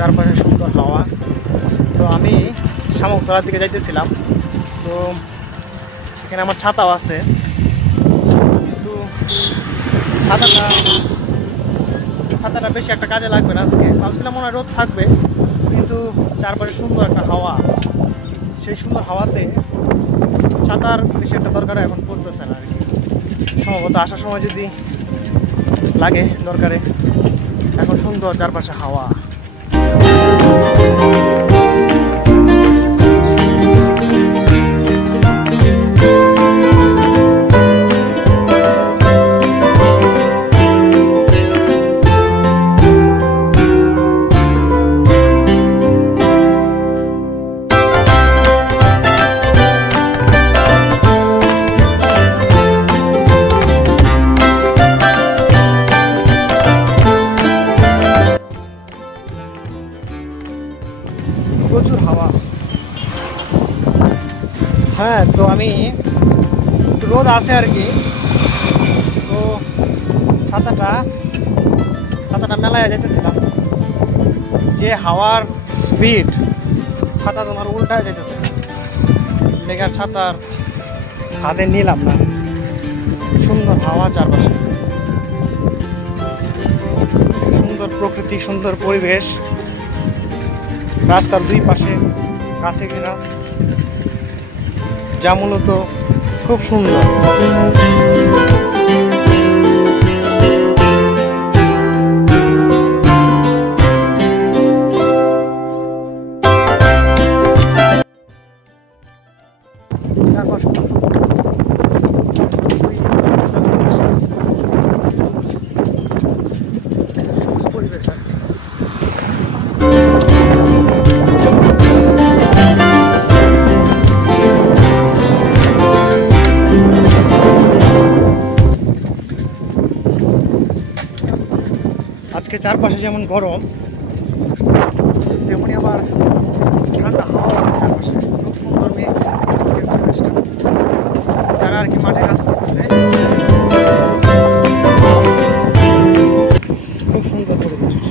চারপাশে সুন্দর হাওয়া। তো আমি শামুকতলার দিকে যাইতেছিলাম, তো এখানে আমার ছাতাও আছে, কিন্তু ছাতাটা বেশি একটা কাজে লাগবে না আজকে। ভাবছিলাম মনে হয় রোদ থাকবে, কিন্তু চারপাশে সুন্দর একটা হাওয়া, সেই সুন্দর হাওয়াতে ছাতার বেশি একটা দরকার এখন পড়তেছে না আর কি। সম্ভবত আসার সময় যদি লাগে দরকারে। এখন সুন্দর চারপাশে হাওয়া। প্রচুর হাওয়া। হ্যাঁ, তো আমি রোদ আছে আর কি, তো ছাতাটা মেলায় যেতেছিলাম, যে হাওয়ার স্পিড ছাতা তোমার উল্টায় যেতেছে, লেগার ছাতার হাতে নিলাম না। সুন্দর হাওয়া চারপাশে, সুন্দর প্রকৃতি, সুন্দর পরিবেশ, রাস্তার দুই পাশে গাছে ঘেরা, যা মূলত খুব সুন্দর। পরিবেশ আর কি। আজকে চারপাশে যেমন গরম, তেমনি আবার ঠান্ডা হাওয়া আছে চারপাশে। খুব সুন্দর মেঘ পরিবেশটা, যারা আর কি মাঠে কাজ করতেছে, খুব সুন্দর পরিবেশ।